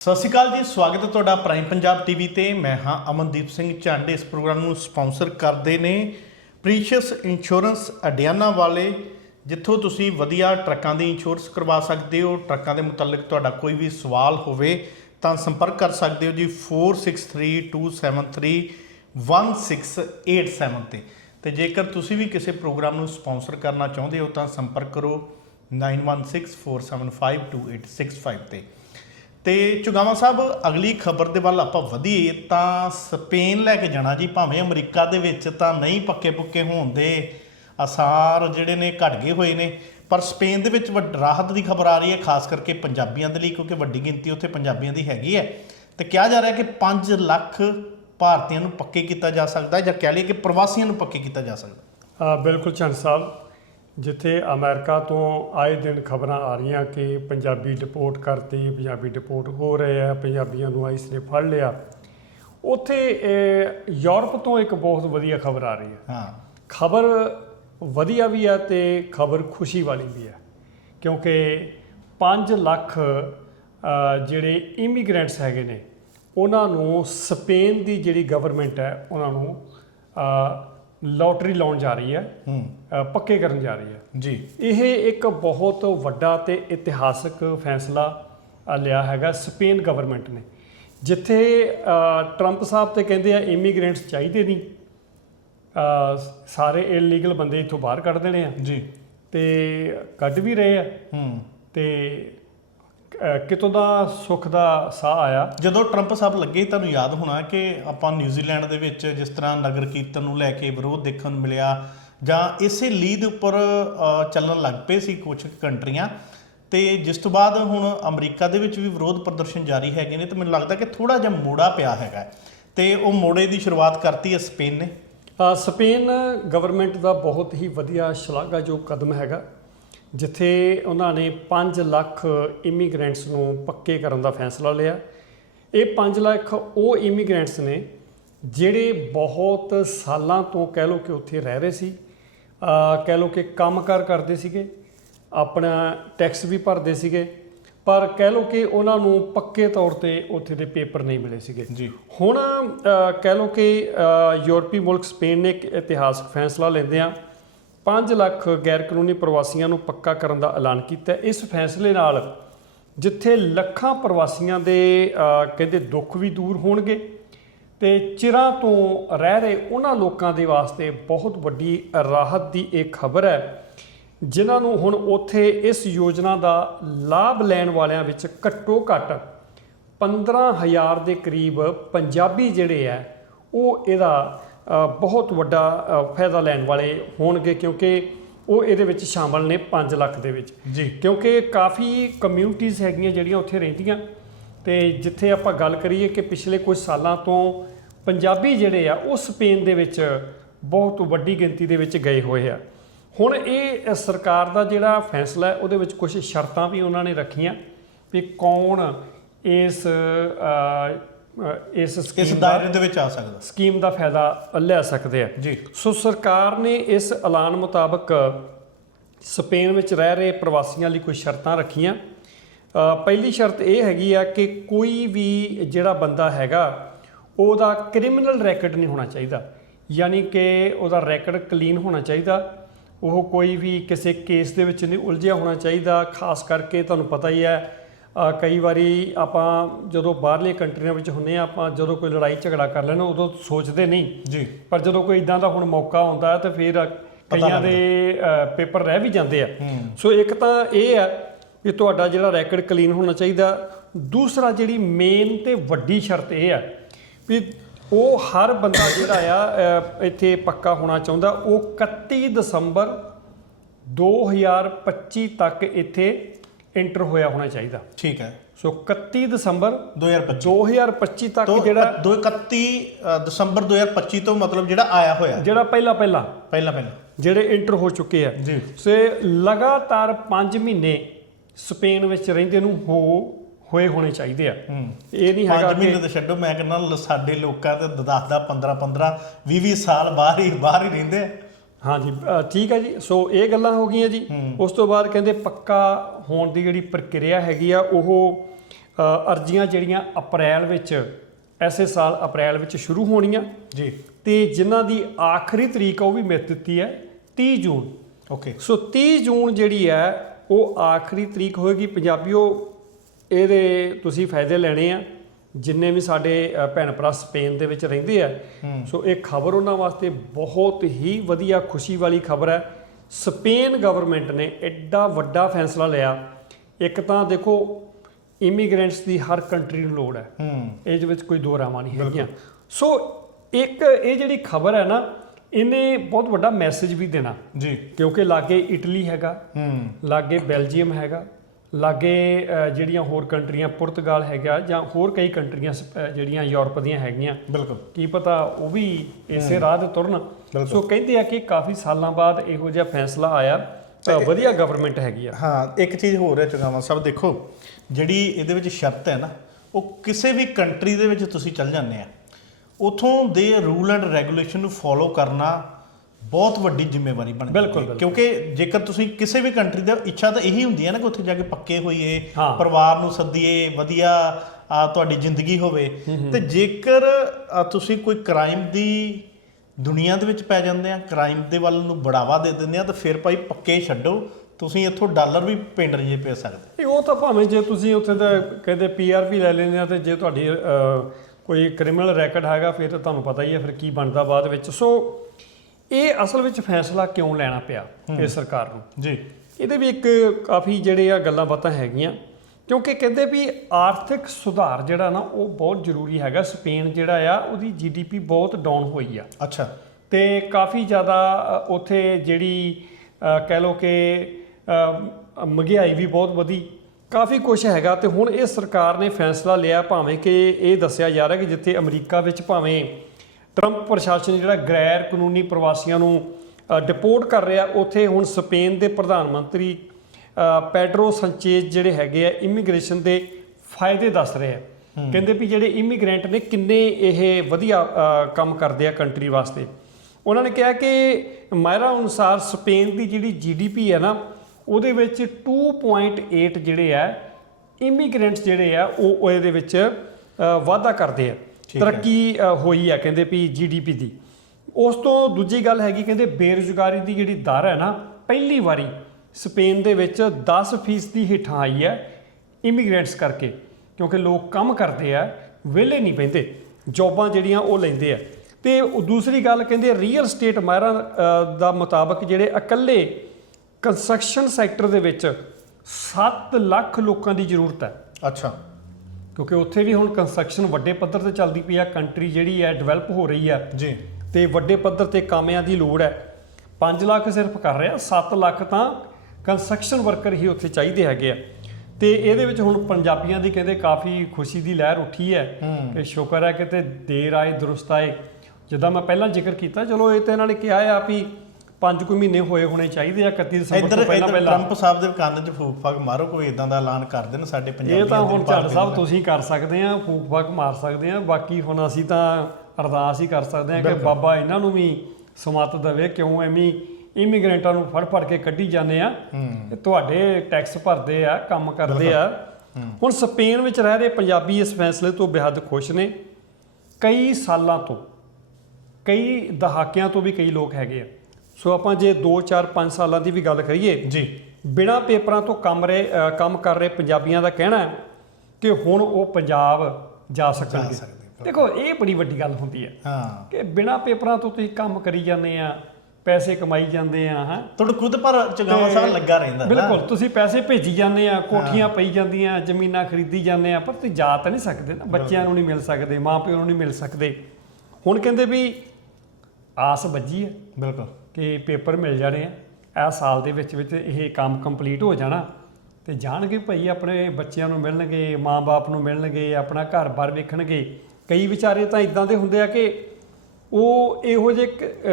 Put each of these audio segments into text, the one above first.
ਸਤਿ ਸ਼੍ਰੀ ਅਕਾਲ ਜੀ, ਸਵਾਗਤ ਹੈ ਤੁਹਾਡਾ ਪ੍ਰਾਈਮ ਪੰਜਾਬ ਟੀਵੀ ਤੇ। ਮੈਂ ਹਾਂ ਅਮਨਦੀਪ ਸਿੰਘ ਝਾਂਡੇ। ਇਸ ਪ੍ਰੋਗਰਾਮ ਨੂੰ ਸਪਾਂਸਰ ਕਰਦੇ ਨੇ ਪ੍ਰੀਸ਼ੀਅਸ ਇੰਸ਼ੋਰੈਂਸ ਅਡਿਆਨਾ ਵਾਲੇ, ਜਿੱਥੋਂ ਤੁਸੀਂ ਵਧੀਆ ਟਰੱਕਾਂ ਦੀ ਇੰਸ਼ੋਰੈਂਸ ਕਰਵਾ ਸਕਦੇ ਹੋ। ਟਰੱਕਾਂ ਦੇ ਮੁਤਲਕ ਤੁਹਾਡਾ ਕੋਈ ਵੀ ਸਵਾਲ ਹੋਵੇ ਤਾਂ ਸੰਪਰਕ ਕਰ ਸਕਦੇ ਹੋ ਜੀ 4632731687 ਤੇ। ਤੇ ਜੇਕਰ ਤੁਸੀਂ ਵੀ ਕਿਸੇ ਪ੍ਰੋਗਰਾਮ ਨੂੰ ਸਪਾਂਸਰ ਕਰਨਾ ਚਾਹੁੰਦੇ ਹੋ ਤਾਂ ਸੰਪਰਕ ਕਰੋ 9164752865 ਤੇ। ਤੇ ਚੁਗਾਵਾ ਸਾਹਿਬ, ਅਗਲੀ ਖਬਰ ਦੇ ਵੱਲ ਆਪਾਂ ਵਧੀਏ, ਤਾਂ ਸਪੇਨ ਲੈ ਕੇ ਜਾਣਾ ਜੀ, ਭਾਵੇਂ ਅਮਰੀਕਾ ਦੇ ਵਿੱਚ ਤਾਂ ਨਹੀਂ ਪੱਕੇ ਪੁੱਕੇ ਹੋਣ ਦੇ ਅਸਾਰ ਜਿਹੜੇ ਨੇ ਘਟ ਗਏ ਹੋਏ ਨੇ, ਪਰ ਸਪੇਨ ਦੇ ਵਿੱਚ ਵੱਡ- ਰਾਹਤ ਦੀ ਖਬਰ ਆ ਰਹੀ ਹੈ, ਖਾਸ ਕਰਕੇ ਪੰਜਾਬੀਆਂ ਦੇ ਲਈ, ਕਿਉਂਕਿ ਵੱਡੀ ਗਿਣਤੀ ਉੱਥੇ ਪੰਜਾਬੀਆਂ ਦੀ ਹੈਗੀ ਹੈ। ਤੇ ਕਿਹਾ ਜਾ ਰਿਹਾ ਕਿ 5 ਲੱਖ ਭਾਰਤੀਆਂ ਨੂੰ ਪੱਕੇ ਕੀਤਾ ਜਾ ਸਕਦਾ ਹੈ, ਜਾਂ ਕਹਿ ਲਈਏ ਕਿ ਪ੍ਰਵਾਸੀਆਂ ਨੂੰ ਪੱਕੇ ਕੀਤਾ ਜਾ ਸਕਦਾ ਆ ਬਿਲਕੁਲ ਚੰਦ ਸਾਹਿਬ ਜਿੱਥੇ ਅਮਰੀਕਾ ਤੋਂ ਆਏ ਦਿਨ ਖਬਰਾਂ ਆ ਰਹੀਆਂ ਕਿ ਪੰਜਾਬੀ ਡਿਪੋਰਟ ਕਰਤੇ ਪੰਜਾਬੀ ਡਿਪੋਰਟ ਹੋ ਰਹੇ ਆ ਪੰਜਾਬੀਆਂ ਨੂੰ ਆਈਸ ਨੇ ਫੜ ਲਿਆ। ਉੱਥੇ ਯੂਰਪ ਤੋਂ ਇੱਕ ਬਹੁਤ ਵਧੀਆ ਖਬਰ ਆ ਰਹੀ ਹੈ। ਹਾਂ। ਖਬਰ ਵਧੀਆ ਵੀ ਹੈ ਤੇ ਖਬਰ ਖੁਸ਼ੀ ਵਾਲੀ ਵੀ ਹੈ ਕਿਉਂਕਿ 5 ਲੱਖ ਜਿਹੜੇ ਇਮੀਗ੍ਰੈਂਟਸ ਹੈਗੇ ਨੇ ਉਹਨਾਂ ਨੂੰ ਸਪੇਨ ਦੀ ਜਿਹੜੀ ਗਵਰਨਮੈਂਟ ਹੈ ਉਹਨਾਂ ਨੂੰ ਲੋਟਰੀ ਲਾਉਣ ਜਾ ਰਹੀ ਹੈ ਹੂੰ। ਪੱਕੇ ਕਰਨ ਜਾ ਰਹੀ ਹੈ। ਜੀ। ਇਹ ਇੱਕ ਬਹੁਤ ਵੱਡਾ ਤੇ ਇਤਿਹਾਸਕ ਫੈਸਲਾ ਲਿਆ ਹੈਗਾ ਸਪੇਨ ਗਵਰਨਮੈਂਟ ਨੇ। ਜਿੱਥੇ ਟਰੰਪ ਸਾਹਿਬ ਤੇ ਕਹਿੰਦੇ ਆ ਇਮੀਗ੍ਰੈਂਟਸ ਚਾਹੀਦੇ ਨਹੀਂ ਸਾਰੇ ਇਲੀਗਲ ਬੰਦੇ ਇੱਥੋਂ ਬਾਹਰ ਕੱਢ ਦੇਣੇ ਆ। ਜੀ। ਤੇ ਕੱਢ ਵੀ ਰਹੇ ਆ। ਹੂੰ। ਤੇ ਕਿਤੋਂ ਦਾ ਸੁੱਖ ਦਾ ਸਾਹ ਆਇਆ? ਜਦੋਂ ਟਰੰਪ ਸਾਹਿਬ ਲੱਗੇ ਤੁਹਾਨੂੰ ਯਾਦ ਹੋਣਾ ਕਿ ਆਪਾਂ ਨਿਊਜ਼ੀਲੈਂਡ ਦੇ ਵਿੱਚ ਜਿਸ ਤਰ੍ਹਾਂ ਨਗਰ ਕੀਰਤਨ ਨੂੰ ਲੈ ਕੇ ਵਿਰੋਧ ਦੇਖਣ ਨੂੰ ਮਿਲਿਆ ਜਾਂ ਇਸੇ ਲੀਡ ਉੱਪਰ ਚੱਲਣ ਲੱਗ ਪਏ ਸੀ ਕੁਝ ਕੰਟਰੀਆਂ ਤੇ ਜਿਸ ਤੋਂ ਬਾਅਦ ਹੁਣ ਅਮਰੀਕਾ ਦੇ ਵਿੱਚ ਵੀ ਵਿਰੋਧ ਪ੍ਰਦਰਸ਼ਨ ਜਾਰੀ ਹੈਗੇ ਨੇ ਤੇ ਮੈਨੂੰ ਲੱਗਦਾ ਕਿ ਥੋੜਾ ਜਿਹਾ ਮੋੜਾ ਪਿਆ ਹੈਗਾ। ਤੇ ਉਹ ਮੋੜੇ ਦੀ ਸ਼ੁਰੂਆਤ ਕਰਤੀ ਹੈ ਸਪੇਨ ਨੇ। ਸਪੇਨ ਗਵਰਨਮੈਂਟ ਦਾ ਬਹੁਤ ਹੀ ਵਧੀਆ ਸ਼ਲਾਘਾਯੋਗ ਕਦਮ ਹੈਗਾ। ਜਿੱਥੇ ਉਹਨਾਂ ਨੇ 5 ਲੱਖ ਇਮੀਗ੍ਰੈਂਟਸ ਨੂੰ ਪੱਕੇ ਕਰਨ ਦਾ ਫੈਸਲਾ ਲਿਆ। ਇਹ 5 ਲੱਖ ਉਹ ਇਮੀਗ੍ਰੈਂਟਸ ਨੇ ਜਿਹੜੇ ਬਹੁਤ ਸਾਲਾਂ ਤੋਂ ਕਹਿ ਲਓ ਕਿ ਉੱਥੇ ਰਹਿ ਰਹੇ ਸੀ ਕਹਿ ਲਓ ਕਿ ਕੰਮਕਾਰ ਕਰਦੇ ਸੀਗੇ ਆਪਣਾ ਟੈਕਸ ਵੀ ਭਰਦੇ ਸੀਗੇ ਪਰ ਕਹਿ ਲਓ ਕਿ ਉਹਨਾਂ ਨੂੰ ਪੱਕੇ ਤੌਰ ਤੇ ਉੱਥੇ ਦੇ ਪੇਪਰ ਨਹੀਂ ਮਿਲੇ ਸੀਗੇ। ਜੀ। ਹੁਣ ਕਹਿ ਲਓ ਕਿ ਯੂਰਪੀ ਮੁਲਕ ਸਪੇਨ ਨੇ ਇੱਕ ਇਤਿਹਾਸਕ ਫੈਸਲਾ ਲੈਂਦੇ ਆ 5 ਲੱਖ ਗੈਰ ਕਾਨੂੰਨੀ ਪ੍ਰਵਾਸੀਆਂ ਨੂੰ ਪੱਕਾ ਕਰਨ ਦਾ ਐਲਾਨ ਕੀਤਾ ਇਸ ਫੈਸਲੇ ਨਾਲ ਜਿੱਥੇ ਲੱਖਾਂ ਪ੍ਰਵਾਸੀਆਂ ਦੇ ਕਹਿੰਦੇ ਦੁੱਖ ਵੀ ਦੂਰ ਹੋਣਗੇ ਤੇ ਚਿਰਾਂ ਤੋਂ ਰਹਿ ਰਹੇ ਉਹਨਾਂ ਲੋਕਾਂ ਦੇ ਵਾਸਤੇ ਬਹੁਤ ਵੱਡੀ ਰਾਹਤ ਦੀ ਇਹ ਖਬਰ ਹੈ, ਜਿਨ੍ਹਾਂ ਨੂੰ ਹੁਣ ਉੱਥੇ ਇਸ ਯੋਜਨਾ ਦਾ ਲਾਭ ਲੈਣ ਵਾਲਿਆਂ ਵਿੱਚ ਘੱਟੋ ਘੱਟ 15000 ਦੇ ਕਰੀਬ ਪੰਜਾਬੀ ਜਿਹੜੇ ਆ ਉਹ ਇਹਦਾ ਬਹੁਤ ਵੱਡਾ ਫਾਇਦਾ ਲੈਣ ਵਾਲੇ ਹੋਣਗੇ ਕਿਉਂਕਿ ਉਹ ਇਹਦੇ ਵਿੱਚ ਸ਼ਾਮਲ ਨੇ 5 ਲੱਖ ਦੇ ਵਿੱਚ। ਜੀ। ਕਿਉਂਕਿ ਕਾਫੀ ਕਮਿਊਨਿਟੀਆਂ ਹੈਗੀਆਂ ਜਿਹੜੀਆਂ ਉੱਥੇ ਰਹਿੰਦੀਆਂ। ਤੇ ਜਿੱਥੇ ਆਪਾਂ ਗੱਲ ਕਰੀਏ ਕਿ ਪਿਛਲੇ ਕੁਝ ਸਾਲਾਂ ਤੋਂ ਪੰਜਾਬੀ ਜਿਹੜੇ ਆ ਉਹ ਸਪੇਨ ਦੇ ਵਿੱਚ ਬਹੁਤ ਵੱਡੀ ਗਿਣਤੀ ਦੇ ਵਿੱਚ ਗਏ ਹੋਏ ਆ। ਹੁਣ ਇਹ ਸਰਕਾਰ ਦਾ ਜਿਹੜਾ ਫੈਸਲਾ ਹੈ ਉਹਦੇ ਵਿੱਚ ਕੁਝ ਸ਼ਰਤਾਂ ਵੀ ਉਹਨਾਂ ਨੇ ਰੱਖੀਆਂ ਵੀ ਕੌਣ ਇਸ ਇਸ ਇਸ ਸਕੀਮ ਦਾ ਦਾਇਰੇ ਦੇ ਵਿੱਚ ਆ ਸਕਦਾ। ਸਕੀਮ ਦਾ ਫਾਇਦਾ ਲੈ ਸਕਦੇ ਆ। ਜੀ। ਸੋ ਸਰਕਾਰ ਨੇ ਇਸ ਐਲਾਨ ਮੁਤਾਬਕ ਸਪੇਨ ਵਿੱਚ ਰਹਿ ਰਹੇ ਪ੍ਰਵਾਸੀਆਂ ਲਈ ਕੁਝ ਸ਼ਰਤਾਂ ਰੱਖੀਆਂ। ਅ, ਪਹਿਲੀ ਸ਼ਰਤ ਇਹ ਹੈਗੀ ਆ ਕਿ ਕੋਈ ਵੀ ਜਿਹੜਾ ਬੰਦਾ ਹੈਗਾ ਉਹਦਾ ਕ੍ਰਿਮੀਨਲ ਰੈਕੋਰਡ ਨਹੀਂ ਹੋਣਾ ਚਾਹੀਦਾ। ਯਾਨੀ ਕਿ ਉਹਦਾ ਰੈਕੋਰਡ ਕਲੀਨ ਹੋਣਾ ਚਾਹੀਦਾ। ਉਹ ਕੋਈ ਵੀ ਕਿਸੇ ਕੇਸ ਦੇ ਵਿੱਚ ਨਹੀਂ ਉਲਝਿਆ ਹੋਣਾ ਚਾਹੀਦਾ। ਖਾਸ ਕਰਕੇ ਤੁਹਾਨੂੰ ਪਤਾ ਹੀ ਹੈ ਕਈ ਵਾਰੀ ਆਪਾਂ ਜਦੋਂ ਬਾਹਰਲੇ ਕੰਟਰੀਆਂ ਵਿੱਚ ਹੁੰਨੇ ਆ ਆਪਾਂ ਜਦੋਂ ਕੋਈ ਲੜਾਈ ਝਗੜਾ ਕਰ ਲੈਣਾ ਉਦੋਂ ਸੋਚਦੇ ਨਹੀਂ। ਜੀ। ਪਰ ਜਦੋਂ ਕੋਈ ਇਦਾਂ ਦਾ ਹੁਣ ਮੌਕਾ ਆਉਂਦਾ ਹੈ ਤਾਂ ਫਿਰ ਕਈਆਂ ਦੇ ਪੇਪਰ ਰਹਿ ਵੀ ਜਾਂਦੇ ਆ। ਸੋ ਇੱਕ ਤਾਂ ਇਹ ਹੈ ਕਿ ਤੁਹਾਡਾ ਜਿਹੜਾ ਰੈਕੋਰਡ ਕਲੀਨ ਹੋਣਾ ਚਾਹੀਦਾ। ਦੂਸਰਾ ਜਿਹੜੀ ਮੇਨ ਤੇ ਵੱਡੀ ਸ਼ਰਤ ਇਹ ਹੈ ਵੀ ਉਹ ਹਰ ਬੰਦਾ ਜਿਹੜਾ ਆ ਇੱਥੇ ਪੱਕਾ ਹੋਣਾ ਚਾਹੁੰਦਾ। ਉਹ 31 ਦਸੰਬਰ 2025 ਤੱਕ ਇੱਥੇ ਇੰਟਰ ਹੋਇਆ ਹੋਣਾ ਚਾਹੀਦਾ। ਠੀਕ ਹੈ। ਸੋ 31 ਦਸੰਬਰ 2025 2025 ਤੱਕ ਜਿਹੜਾ 231 ਦਸੰਬਰ 2025 ਤੋਂ ਮਤਲਬ ਜਿਹੜਾ ਆਇਆ ਹੋਇਆ। ਜਿਹੜਾ ਪਹਿਲਾ ਪਹਿਲਾ। ਪਹਿਲਾਂ ਪਹਿਲਾਂ। ਜਿਹੜੇ ਇੰਟਰ ਹੋ ਚੁੱਕੇ ਆ। ਜੀ। ਸੇ ਲਗਾਤਾਰ 5 ਮਹੀਨੇ ਸਪੇਨ ਵਿੱਚ ਰਹਿੰਦੇ ਨੂੰ ਹੋ ਹੋਏ ਹੋਣੇ ਚਾਹੀਦੇ ਆ। ਇਹ ਨਹੀਂ ਹੈਗਾ 5 ਕਿ ਮਹੀਨੇ ਤੇ ਛੱਡੋ ਮੈਂ ਕਹਿੰਦਾ ਸਾਡੇ ਲੋਕਾਂ ਤੇ 10 10 15 15 20 20 ਸਾਲ ਬਾਹਰ ਹੀ ਬਾਹਰ ਹੀ ਰਹਿੰਦੇ ਆ। ਹਾਂਜੀ ਅ, ਠੀਕ ਹੈ ਜੀ। ਸੋ ਇਹ ਗੱਲਾਂ ਹੋ ਗਈਆਂ ਜੀ। ਉਸ ਤੋਂ ਬਾਅਦ ਕਹਿੰਦੇ ਪੱਕਾ ਹੋਣ ਦੀ ਜਿਹੜੀ ਪ੍ਰਕਿਰਿਆ ਹੈਗੀ ਆ ਉਹ ਅ, ਅਰਜ਼ੀਆਂ ਜਿਹੜੀਆਂ ਅਪ੍ਰੈਲ ਵਿੱਚ ਐਸੇ ਸਾਲ ਅਪ੍ਰੈਲ ਵਿੱਚ ਸ਼ੁਰੂ ਹੋਣੀਆਂ। ਜੀ। ਤੇ ਜਿਨ੍ਹਾਂ ਦੀ ਆਖਰੀ ਤਰੀਕ ਆ ਉਹ ਵੀ ਮਿਲ ਦਿੱਤੀ ਹੈ 30 ਜੂਨ। ਓਕੇ। ਸੋ 30 ਜੂਨ ਜਿਹੜੀ ਹੈ ਉਹ ਆਖਰੀ ਤਰੀਕ ਹੋਏਗੀ। ਪੰਜਾਬੀਓ ਇਹਦੇ ਤੁਸੀਂ ਫਾਇਦੇ ਲੈਣੇ ਆ। ਜਿੰਨੇ ਵੀ ਸਾਡੇ ਭੈਣ ਭਰਾ ਸਪੇਨ ਦੇ ਵਿੱਚ ਰਹਿੰਦੇ ਆ ਸੋ ਇਹ ਖਬਰ ਉਹਨਾਂ ਵਾਸਤੇ ਬਹੁਤ ਹੀ ਵਧੀਆ ਖੁਸ਼ੀ ਵਾਲੀ ਖਬਰ ਹੈ। ਸਪੇਨ ਗਵਰਨਮੈਂਟ ਨੇ ਐਡਾ ਵੱਡਾ ਫੈਸਲਾ ਲਿਆ। ਇੱਕ ਤਾਂ ਦੇਖੋ ਇਮੀਗ੍ਰੈਂਟਸ ਦੀ ਹਰ ਕੰਟਰੀ ਨੂੰ ਲੋੜ ਹੈ। ਹੂੰ। ਇਹਦੇ ਵਿੱਚ ਕੋਈ ਦੋ ਰਾਵਾਂ ਨਹੀਂ ਹੈਗੀਆਂ। ਸੋ ਇੱਕ ਇਹ ਜਿਹੜੀ ਖਬਰ ਹੈ ਨਾ ਇਹਨੇ ਬਹੁਤ ਵੱਡਾ ਮੈਸੇਜ ਵੀ ਦੇਣਾ। ਜੀ। ਕਿਉਂਕਿ ਲਾਗੇ ਇਟਲੀ ਹੈਗਾ ਹੂੰ। ਲਾਗੇ ਬੈਲਜੀਅਮ ਹੈਗਾ ਲਾਗੇ ਜਿਹੜੀਆਂ ਹੋਰ ਕੰਟਰੀਆਂ ਪੁਰਤਗਾਲ ਹੈਗਾ ਜਾਂ ਹੋਰ ਕਈ ਕੰਟਰੀਆਂ ਜਿਹੜੀਆਂ ਯੂਰਪ ਦੀਆਂ ਹੈਗੀਆਂ। ਬਿਲਕੁਲ। ਕੀ ਪਤਾ ਉਹ ਵੀ ਇਸੇ ਰਾਹ ਤੇ ਤੁਰਨ। ਸੋ ਕਹਿੰਦੇ ਆ ਕਿ ਕਾਫੀ ਸਾਲਾਂ ਬਾਅਦ ਇਹੋ ਜਿਹਾ ਫੈਸਲਾ ਆਇਆ ਤਾਂ ਵਧੀਆ ਗਵਰਨਮੈਂਟ ਹੈਗੀ ਆ। ਹਾਂ ਇੱਕ ਚੀਜ਼ ਹੋਰ ਹੈ ਚੁਗਾਵਾ ਸਾਹਿਬ ਦੇਖੋ ਜਿਹੜੀ ਇਹਦੇ ਵਿੱਚ ਸ਼ਰਤ ਹੈ ਨਾ ਉਹ ਕਿਸੇ ਵੀ ਕੰਟਰੀ ਦੇ ਵਿੱਚ ਤੁਸੀਂ ਚੱਲ ਜਾਂਦੇ ਆ। ਉਥੋਂ ਦੇ ਰੂਲ ਐਂਡ ਰੈਗੂਲੇਸ਼ਨ ਨੂੰ ਫੋਲੋ ਕਰਨਾ ਬਹੁਤ ਵੱਡੀ ਜ਼ਿੰਮੇਵਾਰੀ ਬਿਲਕੁਲ, ਹੈ। ਬਿਲਕੁਲ। ਕਿਉਂਕਿ ਜੇਕਰ ਤੁਸੀਂ ਕਿਸੇ ਵੀ ਕੰਟਰੀ ਦਾ ਇੱਛਾ ਤਾਂ ਇਹੀ ਹੁੰਦੀ ਹੈ ਨਾ ਕਿ ਉੱਥੇ ਜਾ ਕੇ ਪੱਕੇ ਹੋਈਏ ਹਾਂ। ਪਰਿਵਾਰ ਨੂੰ ਸੱਦੀਏ ਵਧੀਆ ਆ, ਤੁਹਾਡੀ ਜ਼ਿੰਦਗੀ ਹੋਵੇ। ਤੇ ਜੇਕਰ ਆ, ਤੁਸੀਂ ਕੋਈ ਕ੍ਰਾਈਮ ਦੀ ਦੁਨੀਆ ਦੇ ਵਿੱਚ ਪੈ ਜਾਂਦੇ ਆ ਕ੍ਰਾਈਮ ਦੇ ਵੱਲ ਨੂੰ ਬੜਾਵਾ ਦੇ ਦਿੰਦੇ ਆ ਤਾਂ ਫਿਰ ਭਾਈ ਪੱਕੇ ਛੱਡੋ। ਤੁਸੀਂ ਇੱਥੋਂ ਡਾਲਰ ਵੀ ਪਿੰਡ ਜੇ ਪੇ ਸਕਦੇ। ਇਹ ਉਹ ਤਾਂ ਭਾਵੇਂ ਜੇ ਤੁਸੀਂ ਉੱਥੇ ਦਾ ਕਹਿੰਦੇ ਪੀਆਰ ਵੀ ਲੈ ਲੈਂਦੇ ਆ ਤੇ ਜੇ ਤੁਹਾਡੀ ਕੋਈ ਕ੍ਰਿਮੀਨਲ ਰੈਕਡ ਹੈਗਾ ਫਿਰ ਤਾਂ ਤੁਹਾਨੂੰ ਪਤਾ ਹੀ ਹੈ ਫਿਰ ਕੀ ਬਣਦਾ ਬਾਅਦ ਵਿੱਚ। ਸੋ ਇਹ ਅਸਲ ਵਿੱਚ ਫੈਸਲਾ ਕਿਉਂ ਲੈਣਾ ਪਿਆ ਇਹ ਸਰਕਾਰ ਨੂੰ? ਜੀ। ਇਹਦੇ ਵੀ ਇੱਕ ਕਾਫੀ ਜਿਹੜੇ ਆ ਗੱਲਾਂ ਬਾਤਾਂ ਹੈਗੀਆਂ ਕਿਉਂਕਿ ਕਹਿੰਦੇ ਵੀ ਆਰਥਿਕ ਸੁਧਾਰ ਜਿਹੜਾ ਨਾ ਉਹ ਬਹੁਤ ਜ਼ਰੂਰੀ ਹੈਗਾ। ਸਪੇਨ ਜਿਹੜਾ ਆ ਉਹਦੀ ਜੀਡੀਪੀ ਬਹੁਤ ਡਾਊਨ ਹੋਈ ਆ। ਅੱਛਾ। ਤੇ ਕਾਫੀ ਜ਼ਿਆਦਾ ਉੱਥੇ ਜਿਹੜੀ ਕਹਿ ਲੋ ਕਿ ਮਹਿੰਗਾਈ ਵੀ ਬਹੁਤ ਵਧੀ। ਕਾਫੀ ਕੁਝ ਹੈਗਾ ਤੇ ਹੁਣ ਇਹ ਸਰਕਾਰ ਨੇ ਫੈਸਲਾ ਲਿਆ ਭਾਵੇਂ ਕਿ ਇਹ ਦੱਸਿਆ ਜਾ ਰਿਹਾ ਕਿ ਜਿੱਥੇ ਅਮਰੀਕਾ ਵਿੱਚ ਭਾਵੇਂ ਟਰੰਪ ਪ੍ਰਸ਼ਾਸਨ ਜਿਹੜਾ ਗੈਰ ਕਾਨੂੰਨੀ ਪ੍ਰਵਾਸੀਆਂ ਨੂੰ ਡਿਪੋਰਟ ਕਰ ਰਿਹਾ ਉੱਥੇ ਹੁਣ ਸਪੇਨ ਦੇ ਪ੍ਰਧਾਨ ਮੰਤਰੀ ਪੈਡਰੋ ਸੰਚੇਜ਼ ਜਿਹੜੇ ਹੈਗੇ ਆ ਇਮੀਗ੍ਰੇਸ਼ਨ ਦੇ ਫਾਇਦੇ ਦੱਸ ਰਹੇ ਆ। ਕਹਿੰਦੇ ਵੀ ਜਿਹੜੇ ਇਮੀਗ੍ਰੈਂਟ ਨੇ ਕਿੰਨੇ ਇਹ ਵਧੀਆ ਕੰਮ ਕਰਦੇ ਆ ਕੰਟਰੀ ਵਾਸਤੇ। ਉਹਨਾਂ ਨੇ ਕਿਹਾ ਕਿ ਮਾਇਰਾ ਅਨੁਸਾਰ ਸਪੇਨ ਦੀ ਜਿਹੜੀ ਜੀਡੀਪੀ ਹੈ ਨਾ ਉਹਦੇ ਵਿੱਚ 2.8 ਜਿਹੜੇ ਆ ਇਮੀਗ੍ਰੈਂਟਸ ਜਿਹੜੇ ਆ ਉਹ ਉਹ ਇਹਦੇ ਵਿੱਚ ਵਾਧਾ ਕਰਦੇ ਆ। ਤਰੱਕੀ ਹੋਈ ਆ ਕਹਿੰਦੇ ਵੀ ਜੀਡੀਪੀ ਦੀ। ਉਸ ਤੋਂ ਦੂਜੀ ਗੱਲ ਹੈਗੀ ਕਹਿੰਦੇ ਬੇਰੁਜ਼ਗਾਰੀ ਦੀ ਜਿਹੜੀ ਦਰ ਹੈ ਨਾ ਪਹਿਲੀ ਵਾਰੀ ਸਪੇਨ ਦੇ ਵਿੱਚ 10% ਦੀ ਹੇਠਾਂ ਆਈ ਹੈ ਇਮੀਗ੍ਰੈਂਟਸ ਕਰਕੇ ਕਿਉਂਕਿ ਲੋਕ ਕੰਮ ਕਰਦੇ ਆ ਵਿਹਲੇ ਨਹੀਂ ਬਹਿੰਦੇ ਜੌਬਾਂ ਜਿਹੜੀਆਂ ਉਹ ਲੈਂਦੇ ਆ। ਤੇ ਦੂਸਰੀ ਗੱਲ ਕਹਿੰਦੇ ਰੀਅਲ ਸਟੇਟ ਮਾਹਿਰਾਂ ਅ, ਦਾ ਮੁਤਾਬਕ ਜਿਹੜੇ ਇਕੱਲੇ ਕੰਸਟਰਕਸ਼ਨ ਸੈਕਟਰ ਦੇ ਵਿੱਚ 7 ਲੱਖ ਲੋਕਾਂ ਦੀ ਜ਼ਰੂਰਤ ਹੈ। ਅੱਛਾ। ਕਿਉਂਕਿ ਉੱਥੇ ਵੀ ਹੁਣ ਕੰਸਟਰਕਸ਼ਨ ਵੱਡੇ ਪੱਧਰ ਤੇ ਚੱਲਦੀ ਪਈ ਆ ਕੰਟਰੀ ਜਿਹੜੀ ਹੈ ਡਿਵੈਲਪ ਹੋ ਰਹੀ ਆ। ਜੀ। ਤੇ ਵੱਡੇ ਪੱਧਰ ਤੇ ਕਾਮਿਆਂ ਦੀ ਲੋੜ ਹੈ 5 ਲੱਖ ਸਿਰਫ ਕਰ ਰਿਹਾ 7 ਲੱਖ ਤਾਂ ਕੰਸਟਰਕਸ਼ਨ ਵਰਕਰ ਹੀ ਉੱਥੇ ਚਾਹੀਦੇ ਹੈਗੇ ਆ। ਤੇ ਇਹਦੇ ਵਿੱਚ ਹੁਣ ਪੰਜਾਬੀਆਂ ਦੀ ਕਹਿੰਦੇ ਕਾਫੀ ਖੁਸ਼ੀ ਦੀ ਲਹਿਰ ਉੱਠੀ ਹੈ ਕਿ ਸ਼ੁਕਰ ਹੈ ਕਿ ਤੇ ਦੇਰ ਆਏ ਦਰੁਸਤ ਆਏ। ਜਿੱਦਾਂ ਮੈਂ ਪਹਿਲਾਂ ਜ਼ਿਕਰ ਕੀਤਾ ਚਲੋ ਇਹ ਤਾਂ ਇਹਨਾਂ ਨੇ ਕਿਹਾ ਆ ਵੀ ਪੰਜ ਕੁ ਮਹੀਨੇ ਹੋਏ ਹੋਣੇ ਚਾਹੀਦੇ ਆ 31 ਦਸੰਬਰ ਇੱਧਰ ਤੋਂ ਪਹਿਲਾਂ ਇੱਧਰ ਪਹਿਲਾਂ। ਟਰੰਪ ਸਾਹਿਬ ਦੇ ਕੰਨ 'ਚ ਫੂਕ ਫਾਕ ਮਾਰੋ ਕੋਈ ਇਦਾਂ ਦਾ ਐਲਾਨ ਕਰ ਦੇਣ ਸਾਡੇ ਇਹ ਤਾਂ ਹੁਣ ਝੱਟ ਸਾਹਿਬ ਤੁਸੀਂ ਕਰ ਸਕਦੇ ਆ ਫੂਕ ਫਾਕ ਮਾਰ ਸਕਦੇ ਆ ਬਾਕੀ ਹੁਣ ਅਸੀਂ ਤਾਂ ਅਰਦਾਸ ਹੀ ਕਰ ਸਕਦੇ ਆ ਕਿ ਬਾਬਾ ਇਹਨਾਂ ਨੂੰ ਵੀ ਸਮਤ ਦੇਵੇ ਕਿਉਂ ਐਵੇਂ ਇਮੀਗ੍ਰੈਂਟਾਂ ਨੂੰ ਫੜ ਫੜ ਕੇ ਕੱਢੀ ਜਾਂਦੇ ਆ। ਇਹ ਤੁਹਾਡੇ ਟੈਕਸ ਭਰਦੇ ਆ ਕੰਮ ਕਰਦੇ ਆ। ਹੁਣ ਸਪੇਨ ਵਿੱਚ ਰਹਿ ਰਹੇ ਪੰਜਾਬੀ ਇਸ ਫੈਸਲੇ ਤੋਂ ਬੇहद ਖੁਸ਼ ਨੇ। ਕਈ ਸਾਲਾਂ ਤੋਂ ਕਈ ਦਹਾਕਿਆਂ ਤੋਂ ਵੀ ਕਈ ਲੋਕ ਹੈਗੇ ਆ। ਸੋ ਆਪਾਂ ਜੇ 2 4 5 ਸਾਲਾਂ ਦੀ ਵੀ ਗੱਲ ਕਰੀਏ ਜੀ। ਬਿਨਾਂ ਪੇਪਰਾਂ ਤੋਂ ਕੰਮ ਅ, ਕੰਮ ਕਰ ਰਹੇ ਪੰਜਾਬੀਆਂ ਦਾ ਕਹਿਣਾ ਹੈ ਕਿ ਹੁਣ ਉਹ ਪੰਜਾਬ ਜਾ ਸਕਣਗੇ। ਦੇਖੋ ਇਹ ਬੜੀ ਵੱਡੀ ਗੱਲ ਹੁੰਦੀ ਹੈ ਹਾਂ। ਕਿ ਬਿਨਾਂ ਪੇਪਰਾਂ ਤੋਂ ਤੁਸੀਂ ਕੰਮ ਕਰੀ ਜਾਂਦੇ ਆ ਪੈਸੇ ਕਮਾਈ ਜਾਂਦੇ ਆ ਹਾਂ। ਤੁਹਾਡੇ ਖੁਦ ਪਰ ਚੁਗਾਵਾ ਸਾਹਿਬ ਲੱਗਾ ਰਹਿੰਦਾ ਬਿਲਕੁਲ ਤੁਸੀਂ ਪੈਸੇ ਭੇਜੀ ਜਾਂਦੇ ਆ ਕੋਠੀਆਂ ਪਈ ਜਾਂਦੀਆਂ ਜ਼ਮੀਨਾਂ ਖਰੀਦੀ ਜਾਂਦੇ ਆ ਪਰ ਤੁਸੀਂ ਜਾ ਤਾਂ ਨਹੀਂ ਸਕਦੇ ਨਾ। ਬੱਚਿਆਂ ਨੂੰ ਨਹੀਂ ਮਿਲ ਸਕਦੇ ਮਾਪਿਆਂ ਨੂੰ ਨਹੀਂ ਮਿਲ ਸਕਦੇ। ਹੁਣ ਕਹਿੰਦੇ ਵੀ ਆਸ ਵੱਜੀ ਹੈ। ਬਿਲਕੁਲ। ਕਿ ਪੇਪਰ ਮਿਲ ਜਾਣੇ ਆ। ਇਹ ਸਾਲ ਦੇ ਵਿੱਚ ਵਿੱਚ ਇਹ ਕੰਮ ਕੰਪਲੀਟ ਹੋ ਜਾਣਾ ਤੇ ਜਾਣਗੇ ਭਈ ਆਪਣੇ ਬੱਚਿਆਂ ਨੂੰ ਮਿਲਣਗੇ ਮਾਂ-ਬਾਪ ਨੂੰ ਮਿਲਣਗੇ ਆਪਣਾ ਘਰ-ਬਾਰ ਵੇਖਣਗੇ। ਕਈ ਵਿਚਾਰੇ ਤਾਂ ਇਦਾਂ ਦੇ ਹੁੰਦੇ ਆ ਕਿ ਉਹ ਇਹੋ ਜਿਹੇ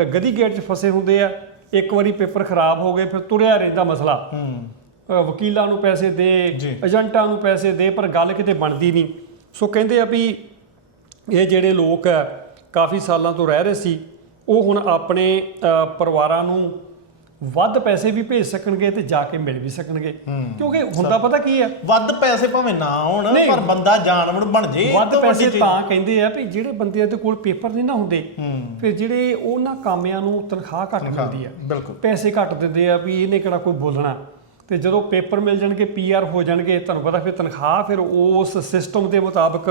ਗਦੀ ਗੇਟ 'ਚ ਫਸੇ ਹੁੰਦੇ ਆ। ਇੱਕ ਵਾਰੀ ਪੇਪਰ ਖਰਾਬ ਹੋ ਗਏ ਫਿਰ ਤੁਰਿਆ ਰਹਿੰਦਾ ਮਸਲਾ। ਹੂੰ। ਵਕੀਲਾਂ ਨੂੰ ਪੈਸੇ ਦੇ। ਏਜੰਟਾਂ ਨੂੰ ਪੈਸੇ ਦੇ ਪਰ ਗੱਲ ਕਿਤੇ ਬਣਦੀ ਨਹੀਂ। ਸੋ ਕਹਿੰਦੇ ਆ ਵੀ ਇਹ ਜਿਹੜੇ ਲੋਕ ਆ ਕਾਫੀ ਸਾਲਾਂ ਤੋਂ ਰਹਿ ਰਹੇ ਸੀ। ਉਹ ਹੁਣ ਆਪਣੇ ਪਰਿਵਾਰਾਂ ਨੂੰ ਵੱਧ ਪੈਸੇ ਵੀ ਭੇਜ ਸਕਣਗੇ ਤੇ ਜਾ ਕੇ ਮਿਲ ਵੀ ਸਕਣਗੇ। ਕਿਉਂਕਿ ਹੁੰਦਾ ਪਤਾ ਕੀ ਆ? ਵੱਧ ਪੈਸੇ ਭਾਵੇਂ ਨਾ ਹੋਣ। ਪਰ ਬੰਦਾ ਜਾਨਵਰ ਬਣ ਜੇ ਵੱਧ ਪੈਸੇ। ਤਾਂ ਕਹਿੰਦੇ ਆ ਵੀ ਜਿਹੜੇ ਬੰਦਿਆਂ ਦੇ ਕੋਲ ਪੇਪਰ ਨਹੀਂ ਨਾ ਹੁੰਦੇ ਫਿਰ ਜਿਹੜੇ ਉਹਨਾਂ ਕਾਮਿਆਂ ਨੂੰ ਤਨਖਾਹ ਘੱਟ ਮਿਲਦੀ ਆ। ਬਿਲਕੁਲ। ਪੈਸੇ ਘੱਟ ਦਿੰਦੇ ਆ ਵੀ ਇਹਨੇ ਕਿਹੜਾ ਕੋਈ ਬੋਲਣਾ। ਤੇ ਜਦੋਂ ਪੇਪਰ ਮਿਲ ਜਾਣਗੇ ਪੀਆਰ ਹੋ ਜਾਣਗੇ ਤੁਹਾਨੂੰ ਪਤਾ ਫਿਰ ਤਨਖਾਹ ਫਿਰ ਉਸ ਸਿਸਟਮ ਦੇ ਮੁਤਾਬਕ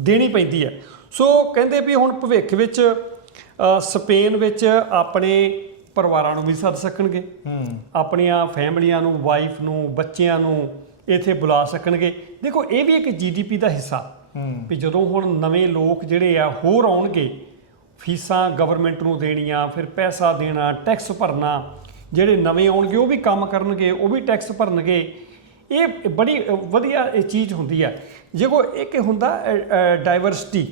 ਦੇਣੀ ਪੈਂਦੀ ਹੈ ਸੋ ਕਹਿੰਦੇ ਵੀ ਹੁਣ ਭਵਿੱਖ ਵਿੱਚ ਸਪੇਨ ਵਿੱਚ ਆਪਣੇ ਪਰਿਵਾਰਾਂ ਨੂੰ ਵੀ ਸੱਦ ਸਕਣਗੇ। ਹੂੰ। ਆਪਣੀਆਂ ਫੈਮਲੀਆਂ ਨੂੰ ਵਾਈਫ ਨੂੰ ਬੱਚਿਆਂ ਨੂੰ ਇੱਥੇ ਬੁਲਾ ਸਕਣਗੇ। ਦੇਖੋ ਇਹ ਵੀ ਇੱਕ ਜੀਡੀਪੀ ਦਾ ਹਿੱਸਾ। ਹੂੰ। ਵੀ ਜਦੋਂ ਹੁਣ ਨਵੇਂ ਲੋਕ ਜਿਹੜੇ ਆ ਹੋਰ ਆਉਣਗੇ ਫੀਸਾਂ ਗਵਰਨਮੈਂਟ ਨੂੰ ਦੇਣੀਆਂ ਫਿਰ ਪੈਸਾ ਦੇਣਾ ਟੈਕਸ ਭਰਨਾ ਜਿਹੜੇ ਨਵੇਂ ਆਉਣਗੇ ਉਹ ਵੀ ਕੰਮ ਕਰਨਗੇ ਉਹ ਵੀ ਟੈਕਸ ਭਰਨਗੇ। ਇਹ ਬੜੀ ਵਧੀਆ ਇਹ ਚੀਜ਼ ਹੁੰਦੀ ਹੈ ਜੇ ਕੋ ਇੱਕ ਹੁੰਦਾ ਡਾਈਵਰਸਿਟੀ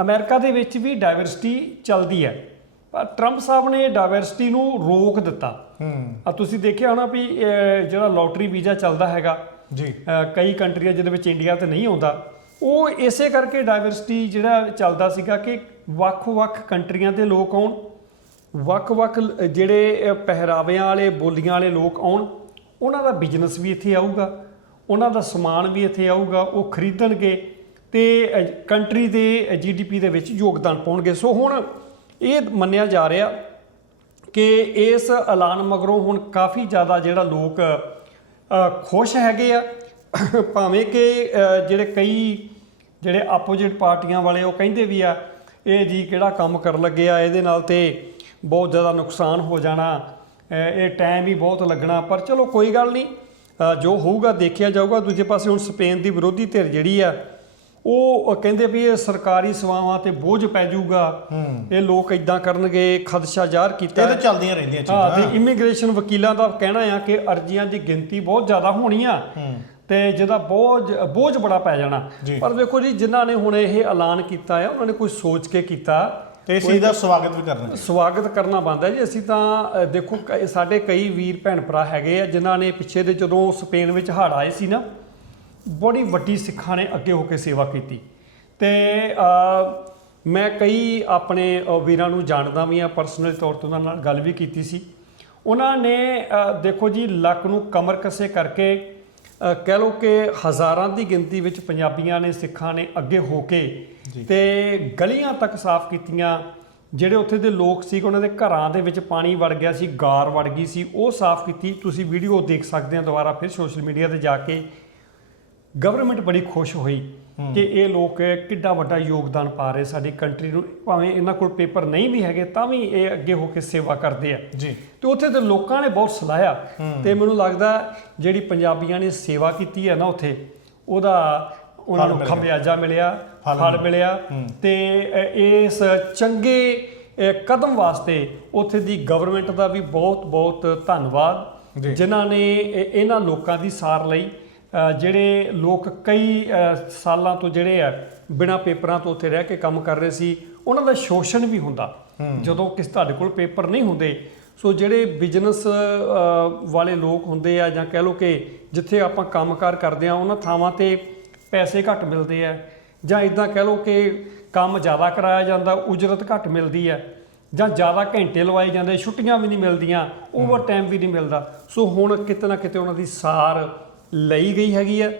ਅਮਰੀਕਾ ਦੇ ਵਿੱਚ ਵੀ ਡਾਈਵਰਸਿਟੀ ਚੱਲਦੀ ਹੈ। ਪਰ ਟਰੰਪ ਸਾਹਿਬ ਨੇ ਡਾਈਵਰਸਿਟੀ ਨੂੰ ਰੋਕ ਦਿੱਤਾ। ਹੂੰ। ਆ ਤੁਸੀਂ ਦੇਖਿਆ ਹੋਣਾ ਵੀ ਜਿਹੜਾ ਲੋਟਰੀ ਵੀਜ਼ਾ ਚੱਲਦਾ ਹੈਗਾ ਜੀ। ਕਈ ਕੰਟਰੀਆਂ ਜਿਹਦੇ ਵਿੱਚ ਇੰਡੀਆ ਤੇ ਨਹੀਂ ਆਉਂਦਾ ਉਹ ਇਸੇ ਕਰਕੇ ਡਾਈਵਰਸਿਟੀ ਜਿਹੜਾ ਚੱਲਦਾ ਸੀਗਾ ਕਿ ਵੱਖ-ਵੱਖ ਕੰਟਰੀਆਂ ਦੇ ਲੋਕ ਆਉਣ ਵੱਖ-ਵੱਖ ਜਿਹੜੇ ਪਹਿਰਾਵਿਆਂ ਵਾਲੇ ਬੋਲੀਆਂ ਵਾਲੇ ਲੋਕ ਆਉਣ ਉਹਨਾਂ ਦਾ ਬਿਜ਼ਨਸ ਵੀ ਇੱਥੇ ਆਊਗਾ ਉਹਨਾਂ ਦਾ ਸਮਾਨ ਵੀ ਇੱਥੇ ਆਊਗਾ ਉਹ ਖਰੀਦਣਗੇ ਤੇ ਕੰਟਰੀ ਦੇ ਜੀਡੀਪੀ ਦੇ ਵਿੱਚ ਯੋਗਦਾਨ ਪਾਉਣਗੇ। ਸੋ ਹੁਣ ਇਹ ਮੰਨਿਆ ਜਾ ਰਿਹਾ ਕਿ ਇਸ ਐਲਾਨ ਮਗਰੋਂ ਹੁਣ ਕਾਫੀ ਜ਼ਿਆਦਾ ਜਿਹੜਾ ਲੋਕ ਖੁਸ਼ ਹੈਗੇ ਆ। ਭਾਵੇਂ ਕਿ ਜਿਹੜੇ ਕਈ, ਜਿਹੜੇ ਆਪੋਜੀਟ ਪਾਰਟੀਆਂ ਵਾਲੇ, ਉਹ ਕਹਿੰਦੇ ਵੀ ਆ, ਇਹ ਜੀ ਕਿਹੜਾ ਕੰਮ ਕਰਨ ਲੱਗੇ ਆ, ਇਹਦੇ ਨਾਲ ਤੇ ਬਹੁਤ ਜ਼ਿਆਦਾ ਨੁਕਸਾਨ ਹੋ ਜਾਣਾ। ਇਹ ਟਾਈਮ ਹੀ ਬਹੁਤ ਲੱਗਣਾ, ਪਰ ਚਲੋ ਕੋਈ ਗੱਲ ਨਹੀਂ। ਜੋ ਹੋਊਗਾ, ਦੇਖਿਆ ਜਾਊਗਾ। ਦੂਜੇ ਪਾਸੇ ਹੁਣ ਸਪੇਨ ਦੀ ਵਿਰੋਧੀ ਧਿਰ ਜਿਹੜੀ ਆ ਉਹ ਕਹਿੰਦੇ ਵੀ ਇਹ ਸਰਕਾਰੀ ਸੇਵਾਵਾਂ ਤੇ ਬੋਝ ਪੈ ਜਾਊਗਾ। ਇਹ ਲੋਕ ਇਦਾਂ ਕਰਨਗੇ ਖਦਸ਼ਾ ਜ਼ਾਹਰ ਕੀਤਾ ਇਹ ਤਾਂ ਚੱਲਦੀਆਂ ਰਹਿੰਦੀਆਂ ਹਾਂ ਚੀਜ਼ਾਂ। ਤੇ ਇਮੀਗ੍ਰੇਸ਼ਨ ਵਕੀਲਾਂ ਦਾ ਕਹਿਣਾ ਆ ਕਿ ਅਰਜ਼ੀਆਂ ਦੀ ਗਿਣਤੀ ਬਹੁਤ ਜ਼ਿਆਦਾ ਹੋਣੀ ਆ। ਤੇ ਜਿਹਦਾ ਬੋਝ ਬੋਝ ਬੜਾ ਪੈ ਜਾਣਾ। ਪਰ ਵੇਖੋ ਜੀ ਜਿਨ੍ਹਾਂ ਨੇ ਹੁਣ ਇਹ ਐਲਾਨ ਕੀਤਾ ਆ ਉਹਨਾਂ ਨੇ ਕੋਈ ਸੋਚ ਕੇ ਕੀਤਾ। ਤੇ ਚੀਜ਼ ਦਾ ਸਵਾਗਤ ਵੀ ਕਰਨਾ ਸਵਾਗਤ ਕਰਨਾ ਬਣਦਾ ਜੀ। ਅਸੀਂ ਤਾਂ ਦੇਖੋ ਸਾਡੇ ਕਈ ਵੀਰ ਭੈਣ ਭਰਾ ਹੈਗੇ ਆ ਜਿਨ੍ਹਾਂ ਨੇ ਪਿੱਛੇ ਦੇ ਜਦੋਂ ਸਪੇਨ ਵਿੱਚ ਹੜ੍ਹ ਆਏ ਸੀ ਨਾ ਬੜੀ ਵੱਡੀ ਸਿੱਖਾਂ ਨੇ ਅੱਗੇ ਹੋ ਕੇ ਸੇਵਾ ਕੀਤੀ। ਤੇ ਮੈਂ ਕਈ ਆਪਣੇ ਵੀਰਾਂ ਨੂੰ ਜਾਣਦਾ ਵੀ ਆ ਪਰਸਨਲ ਤੌਰ ਤੇ ਉਹਨਾਂ ਨਾਲ ਗੱਲ ਵੀ ਕੀਤੀ ਸੀ। ਉਹਨਾਂ ਨੇ ਦੇਖੋ ਜੀ ਲੱਕ ਨੂੰ ਕਮਰ ਕਸੇ ਕਰਕੇ ਕਹਿ ਲਓ ਕਿ ਹਜ਼ਾਰਾਂ ਦੀ ਗਿਣਤੀ ਵਿੱਚ ਪੰਜਾਬੀਆਂ ਨੇ ਸਿੱਖਾਂ ਨੇ ਅੱਗੇ ਹੋ ਕੇ ਤੇ ਗਲੀਆਂ ਤੱਕ ਸਾਫ਼ ਕੀਤੀਆਂ। ਜਿਹੜੇ ਉੱਥੇ ਦੇ ਲੋਕ ਸੀ ਉਹਨਾਂ ਦੇ ਘਰਾਂ ਦੇ ਵਿੱਚ ਪਾਣੀ ਵੜ ਗਿਆ ਸੀ ਗਾਰ ਵੜ ਗਈ ਸੀ ਉਹ ਸਾਫ਼ ਕੀਤੀ। ਤੁਸੀਂ ਵੀਡੀਓ ਦੇਖ ਸਕਦੇ ਆ ਦੁਬਾਰਾ ਫਿਰ ਸੋਸ਼ਲ ਮੀਡੀਆ ਤੇ ਜਾ ਕੇ। ਗਵਰਨਮੈਂਟ ਬੜੀ ਖੁਸ਼ ਹੋਈ ਕਿ ਇਹ ਲੋਕ ਕਿੱਡਾ ਵੱਡਾ ਯੋਗਦਾਨ ਪਾ ਰਹੇ ਸਾਡੀ ਕੰਟਰੀ ਨੂੰ ਭਾਵੇਂ ਇਹਨਾਂ ਕੋਲ ਪੇਪਰ ਨਹੀਂ ਵੀ ਹੈਗੇ ਤਾਂ ਵੀ ਇਹ ਅੱਗੇ ਹੋ ਕੇ ਸੇਵਾ ਕਰਦੇ ਆ। ਜੀ। ਤੇ ਉੱਥੇ ਦੇ ਲੋਕਾਂ ਨੇ ਬਹੁਤ ਸਲਾਹਿਆ ਤੇ ਮੈਨੂੰ ਲੱਗਦਾ ਜਿਹੜੀ ਪੰਜਾਬੀਆਂ ਨੇ ਸੇਵਾ ਕੀਤੀ ਹੈ ਨਾ ਉੱਥੇ ਉਹਦਾ ਉਹਨਾਂ ਨੂੰ ਖਮਿਆਜਾ ਮਿਲਿਆ ਫਲ ਮਿਲਿਆ। ਤੇ ਇਸ ਚੰਗੇ ਕਦਮ ਵਾਸਤੇ ਉੱਥੇ ਦੀ ਗਵਰਨਮੈਂਟ ਦਾ ਵੀ ਬਹੁਤ ਬਹੁਤ ਧੰਨਵਾਦ। ਜਿਨ੍ਹਾਂ ਨੇ ਇਹ- ਇਹਨਾਂ ਲੋਕਾਂ ਦੀ ਸਾਰ ਲਈ। ਜਿਹੜੇ ਲੋਕ ਕਈ ਸਾਲਾਂ ਤੋਂ ਜਿਹੜੇ ਆ ਬਿਨਾ ਪੇਪਰਾਂ ਤੋਂ ਉੱਥੇ ਰਹਿ ਕੇ ਕੰਮ ਕਰ ਰਹੇ ਸੀ ਉਹਨਾਂ ਦਾ ਸ਼ੋਸ਼ਣ ਵੀ ਹੁੰਦਾ। ਜਦੋਂ ਕਿਸ ਤੁਹਾਡੇ ਕੋਲ ਪੇਪਰ ਨਹੀਂ ਹੁੰਦੇ ਸੋ ਜਿਹੜੇ ਬਿਜ਼ਨਸ ਵਾਲੇ ਲੋਕ ਹੁੰਦੇ ਆ ਜਾਂ ਕਹਿ ਲਓ ਕਿ ਜਿੱਥੇ ਆਪਾਂ ਕੰਮਕਾਰ ਕਰਦੇ ਆ ਉਹਨਾਂ ਥਾਵਾਂ ਤੇ ਪੈਸੇ ਘੱਟ ਮਿਲਦੇ ਆ ਜਾਂ ਇਦਾਂ ਕਹਿ ਲਓ ਕਿ ਕੰਮ ਜ਼ਿਆਦਾ ਕਰਾਇਆ ਜਾਂਦਾ ਉਜਰਤ ਘੱਟ ਮਿਲਦੀ ਹੈ ਜਾਂ ਜ਼ਿਆਦਾ ਘੰਟੇ ਲਵਾਏ ਜਾਂਦੇ ਛੁੱਟੀਆਂ ਵੀ ਨਹੀਂ ਮਿਲਦੀਆਂ ਓਵਰ ਟਾਈਮ ਵੀ ਨਹੀਂ ਮਿਲਦਾ। ਸੋ ਹੁਣ ਕਿਤੇ ਨਾ ਕਿਤੇ ਉਹਨਾਂ ਦੀ ਸਾਰ ਲਈ ਗਈ ਹੈਗੀ ਹੈ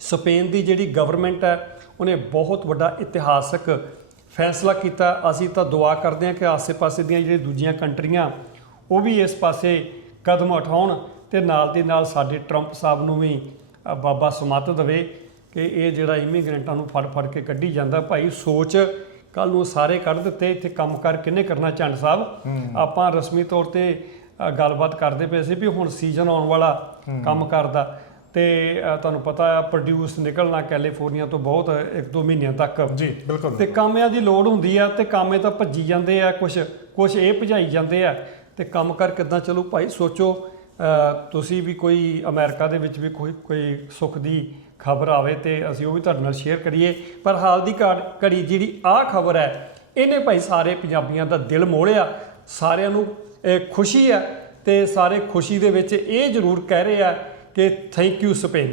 ਸਪੇਨ ਦੀ ਜਿਹੜੀ ਗਵਰਨਮੈਂਟ ਹੈ ਉਹਨੇ ਬਹੁਤ ਵੱਡਾ ਇਤਿਹਾਸਕ ਫੈਸਲਾ ਕੀਤਾ। ਅਸੀਂ ਤਾਂ ਦੁਆ ਕਰਦੇ ਹਾਂ ਕਿ ਆਸ-ਪਾਸੇ ਦੀਆਂ ਜਿਹੜੀ ਦੂਜੀਆਂ ਕੰਟਰੀਆਂ ਉਹ ਵੀ ਇਸ ਪਾਸੇ ਕਦਮ ਉਠਾਉਣ ਤੇ ਨਾਲ ਦੀ ਨਾਲ ਸਾਡੇ ਟਰੰਪ ਸਾਹਿਬ ਨੂੰ ਵੀ ਬਾਬਾ ਸਮੱਤ ਦੇਵੇ ਕਿ ਇਹ ਜਿਹੜਾ ਇਮੀਗ੍ਰੈਂਟਾਂ ਨੂੰ ਫੜ ਫੜ ਕੇ ਕੱਢੀ ਜਾਂਦਾ। ਭਾਈ ਸੋਚ ਕੱਲ ਨੂੰ ਸਾਰੇ ਕੱਢ ਦਿੱਤੇ। ਇੱਥੇ ਕੰਮ ਕਰ ਕਿੰਨੇ ਕਰਨਾ ਚੰਡ ਸਾਹਿਬ? ਆਪਾਂ ਰਸਮੀ ਤੌਰ ਤੇ ਗੱਲਬਾਤ ਕਰਦੇ ਪਏ ਸੀ ਵੀ ਹੁਣ ਸੀਜ਼ਨ ਆਉਣ ਵਾਲਾ ਕੰਮ ਕਰਦਾ। ਤੇ ਤੁਹਾਨੂੰ ਪਤਾ ਆ ਪ੍ਰੋਡਿਊਸ ਨਿਕਲਣਾ ਕੈਲੀਫੋਰਨੀਆ ਤੋਂ ਬਹੁਤ ਇੱਕ ਦੋ ਮਹੀਨਿਆਂ ਤੱਕ। ਜੀ ਬਿਲਕੁਲ। ਤੇ ਕਾਮਿਆਂ ਦੀ ਲੋੜ ਹੁੰਦੀ ਆ ਤੇ ਕਾਮੇ ਤਾਂ ਭੱਜੀ ਜਾਂਦੇ ਆ ਕੁਝ ਕੁਝ ਇਹ ਭਜਾਈ ਜਾਂਦੇ ਆ। ਤੇ ਕੰਮ ਕਰ ਕਿੱਦਾਂ ਚਲੋ ਭਾਈ ਸੋਚੋ। ਤੁਸੀਂ ਵੀ ਕੋਈ ਅਮਰੀਕਾ ਦੇ ਵਿੱਚ ਵੀ ਕੋਈ ਕੋਈ ਸੁੱਖ ਦੀ ਖਬਰ ਆਵੇ ਤੇ ਅਸੀਂ ਉਹ ਵੀ ਤੁਹਾਡੇ ਨਾਲ ਸ਼ੇਅਰ ਕਰੀਏ। ਪਰ ਹਾਲ ਦੀ ਘੜ- ਜਿਹੜੀ ਆਹ ਖਬਰ ਹੈ ਇਹਨੇ ਭਾਈ ਸਾਰੇ ਪੰਜਾਬੀਆਂ ਦਾ ਦਿਲ ਮੋੜਿਆ। ਸਾਰਿਆਂ ਨੂੰ ਖੁਸ਼ੀ ਹੈ ਤੇ ਸਾਰੇ ਖੁਸ਼ੀ ਦੇ ਵਿੱਚ ਇਹ ਜ਼ਰੂਰ ਕਹਿ ਰਹੇ ਆ ਕਿ ਥੈਂਕ ਯੂ ਸਪੇਨ